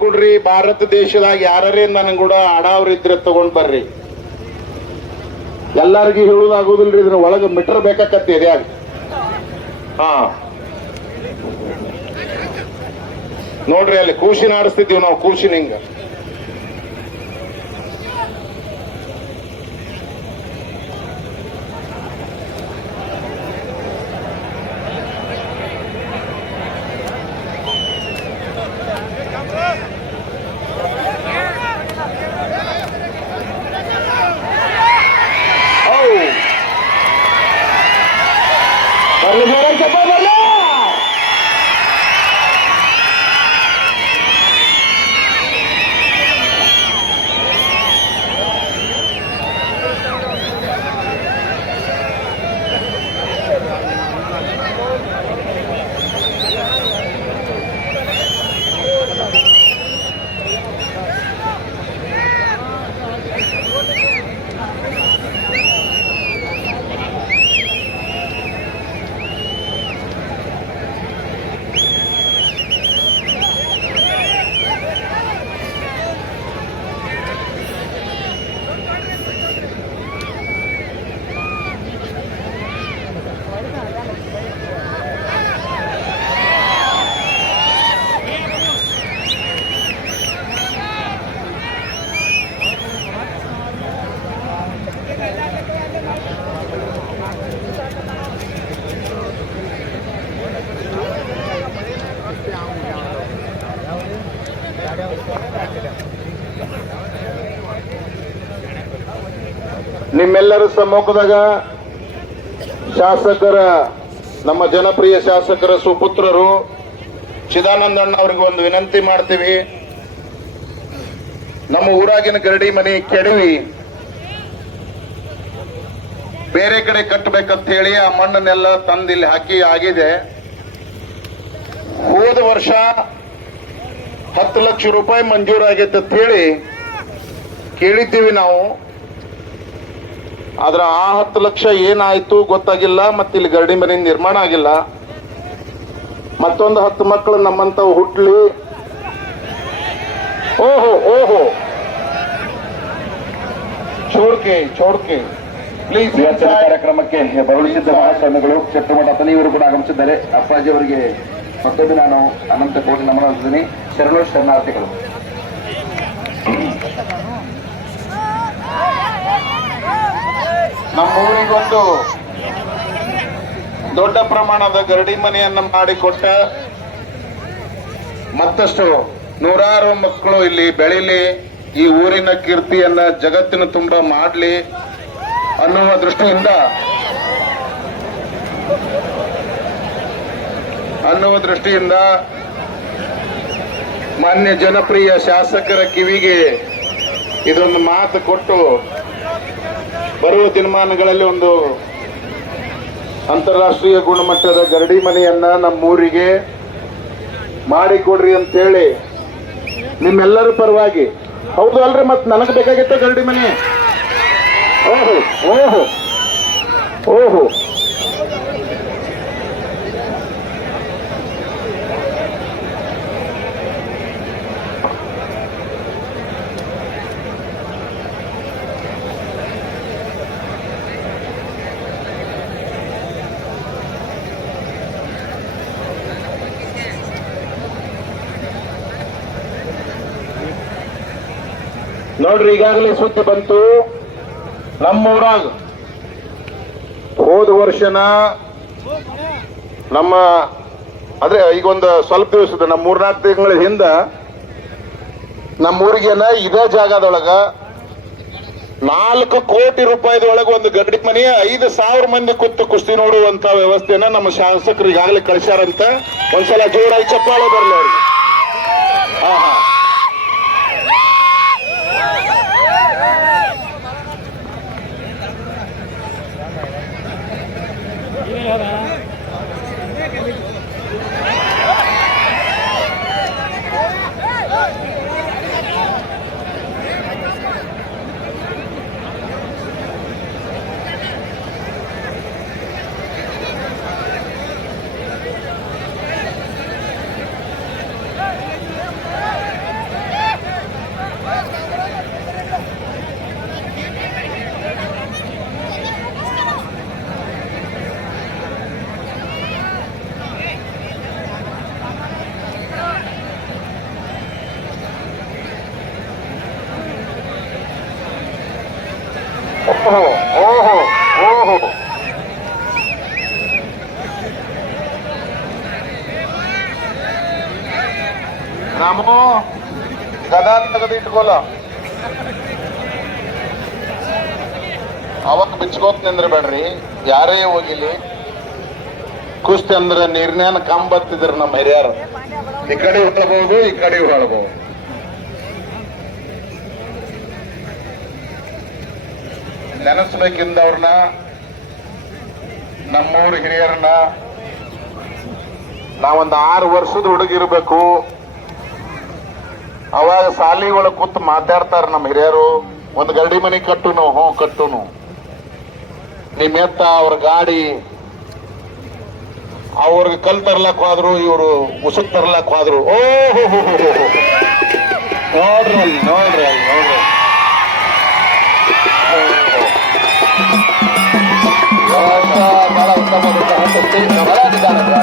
ಮಾಡಿಕೊಡ್ರಿ. ಭಾರತ ದೇಶದಾಗ ಯಾರೇ ನನಗೆ ಕೂಡ ಆಡಾವ್ರಿದ್ರೆ ತಗೊಂಡ್ ಬರ್ರಿ. ಎಲ್ಲಾರ್ಗಿ ಹೇಳುದಾಗುದಿಲ್ರಿ, ಇದ್ರ ಒಳಗೆ ಮೀಟರ್ ಬೇಕಾಕತ್ತಿ ಎದ್ಯಾಗ. ಹಾ ನೋಡ್ರಿ, ಅಲ್ಲಿ ಕೂಸಿನ ಆಡಿಸ್ತಿದ್ದೀವಿ ನಾವು, ಕೂಸಿನ ಹಿಂಗ. ನಿಮ್ಮೆಲ್ಲರ ಸಮ್ಮುಖದಾಗ ಶಾಸಕರ, ನಮ್ಮ ಜನಪ್ರಿಯ ಶಾಸಕರ ಸುಪುತ್ರರು ಚಿದಾನಂದಣ್ಣ ಅವರಿಗೆ ಒಂದು ವಿನಂತಿ ಮಾಡ್ತೀವಿ. ನಮ್ಮ ಊರಾಗಿನ ಗರಡಿ ಮನೆ ಕೆಡವಿ ಬೇರೆ ಕಡೆ ಕಟ್ಟಬೇಕಂತ ಹೇಳಿ ಆ ಮಣ್ಣನ್ನೆಲ್ಲ ತಂದಿಲ್ಲಿ ಹಾಕಿ ಆಗಿದೆ. ಹೋದ ವರ್ಷ 10 ಲಕ್ಷ ರೂಪಾಯಿ ಮಂಜೂರಾಗೈತೆ ಅಂತ ಹೇಳಿ ಕೇಳಿದ್ದೀವಿ ನಾವು. ಆದ್ರೆ ಆ 10 ಲಕ್ಷ ಏನಾಯ್ತು ಗೊತ್ತಾಗಿಲ್ಲ. ಮತ್ತೆ ಇಲ್ಲಿ ಗರಡಿ ಮನೆ ನಿರ್ಮಾಣ ಆಗಿಲ್ಲ. ಮತ್ತೊಂದು 10 ಮಕ್ಕಳು ನಮ್ಮಂತವು ಹುಟ್ಲಿ. ಓಹೋ ಓಹೋ, ಚೋಡ್ಕೆ ಪ್ಲೀಸ್. ಕಾರ್ಯಕ್ರಮಕ್ಕೆ ಬರುಳಿಸಿದ್ದ ಮಹಾಸ್ವಾಮಿಗಳು ಚಟ್ಟಮಠ ಅತನಿಯವರು ಕೂಡ ಆಗಮಿಸಿದ್ದಾರೆ. ಅಪ್ಪಾಜಿ ಅವರಿಗೆ ಮತ್ತೊಮ್ಮೆ ನಾನು ಅನಂತ ಕೋಟಿ ನಮನ ಮಾಡ್ತೀನಿ. ಶರಣು ಶರಣಾರ್ಥಿಗಳು. ನಮ್ಮೂರಿಗೊಂದು ದೊಡ್ಡ ಪ್ರಮಾಣದ ಗರಡಿ ಮನೆಯನ್ನು ಮಾಡಿಕೊಟ್ಟ, ಮತ್ತಷ್ಟು ನೂರಾರು ಮಕ್ಕಳು ಇಲ್ಲಿ ಬೆಳಿಲಿ, ಈ ಊರಿನ ಕೀರ್ತಿಯನ್ನ ಜಗತ್ತಿನ ತುಂಬ ಮಾಡಲಿ ಅನ್ನುವ ದೃಷ್ಟಿಯಿಂದ ಮಾನ್ಯ ಜನಪ್ರಿಯ ಶಾಸಕರ ಕಿವಿಗೆ ಇದೊಂದು ಮಾತು ಕೊಟ್ಟು ಬರುವ ದಿನಮಾನಗಳಲ್ಲಿ ಒಂದು ಅಂತಾರಾಷ್ಟ್ರೀಯ ಗುಣಮಟ್ಟದ ಗರಡಿ ಮನೆಯನ್ನ ನಮ್ಮೂರಿಗೆ ಮಾಡಿಕೊಡ್ರಿ ಅಂತೇಳಿ ನಿಮ್ಮೆಲ್ಲರ ಪರವಾಗಿ. ಹೌದು ಅಲ್ರಿ, ಮತ್ತೆ ನನಗೆ ಬೇಕಾಗಿತ್ತ ಗರಡಿ ಮನೆ. ಓಹೋ ಓಹೋ ಓಹೋ, ನೋಡ್ರಿ, ಈಗಾಗಲೇ ಸುದ್ದಿ ಬಂತು. ನಮ್ಮೂರಾಗ ಹೋದ ವರ್ಷನ ನಮ್ಮ ಅದೇ ಈಗೊಂದು ಸ್ವಲ್ಪ ದಿವಸದ ನಮ್ಮ 3-4 ತಿಂಗಳ ಹಿಂದ ನಮ್ಮೂರಿಗೆನ ಇದೇ ಜಾಗದೊಳಗ 4 ಕೋಟಿ ರೂಪಾಯಿದೊಳಗೆ ಒಂದು ಗರಡಿ ಮನೆ 5,000 ಮಂದಿ ಕೂತು ಕುಸ್ತಿ ನೋಡುವಂತ ವ್ಯವಸ್ಥೆನ ನಮ್ಮ ಶಾಸಕರು ಈಗಾಗಲೇ ಕಳಿಸ್ಯಾರಂತ. ಒಂದ್ಸಲ ಜೋರಾಗಿ ಚಪ್ಪಾಳೆ ಬರಲಿ ಅವ್ರಿಗೆ. ಹಾ ಹಾ, ಓಹೋ ಓಹೋ ಓಹೋ ರಾಮು ಗದಾ ತೆಗೆದು ಇಟ್ಕೋಲ್ಲ ಅವತ್ತು ಬಿಚ್ಕೋತ್ ನಿಂದ್ರೆ ಬೇಡ್ರಿ ಯಾರೇ ಹೋಗಿಲಿ ಕುಸ್ತಿ ಅಂದ್ರೆ ನೀರ್ನ್ಯಾನ ಕಂಬತ್ತಿದ್ರು ನಮ್ಮ ಹಿರಿಯರು ಈ ಕಡೆ ಹೊಳಬಹುದು ಈ ಕಡೆ ಹೊಳಬಹುದು ನೆನೆಸ್ಬೇಕಿಂದ ಅವ್ರನ್ನ ನಮ್ಮೂರು ಹಿರಿಯರನ್ನ ನಾವೊಂದು 6 ವರ್ಷದ ಹುಡುಗಿರ್ಬೇಕು ಅವಾಗ ಸಾಲಿ ಒಳಗೆ ಕೂತು ಮಾತಾಡ್ತಾರ ನಮ್ಮ ಹಿರಿಯರು ಒಂದು ಗರಡಿ ಮನೆ ಕಟ್ಟುನು ಹ್ಞೂ ಕಟ್ಟುನು ನಿಮ್ಮ ಎತ್ತ ಅವ್ರ ಗಾಡಿ ಅವ್ರಿಗೆ ಕಲ್ ತರ್ಲಕ್ ಹೋದ್ರು ಇವರು ಉಸುಕ್ ತರ್ಲಕ್ ಹೋದ್ರು ಓಹೋ ನೋಡ್ರಿ ನೋಡ್ರಿ ನೋಡ್ರಿ ಬಹಳ ಉತ್ತಮವಾದಂತಹ ಕುಸ್ತಿ ಬಹಳ ನಿಧಾನ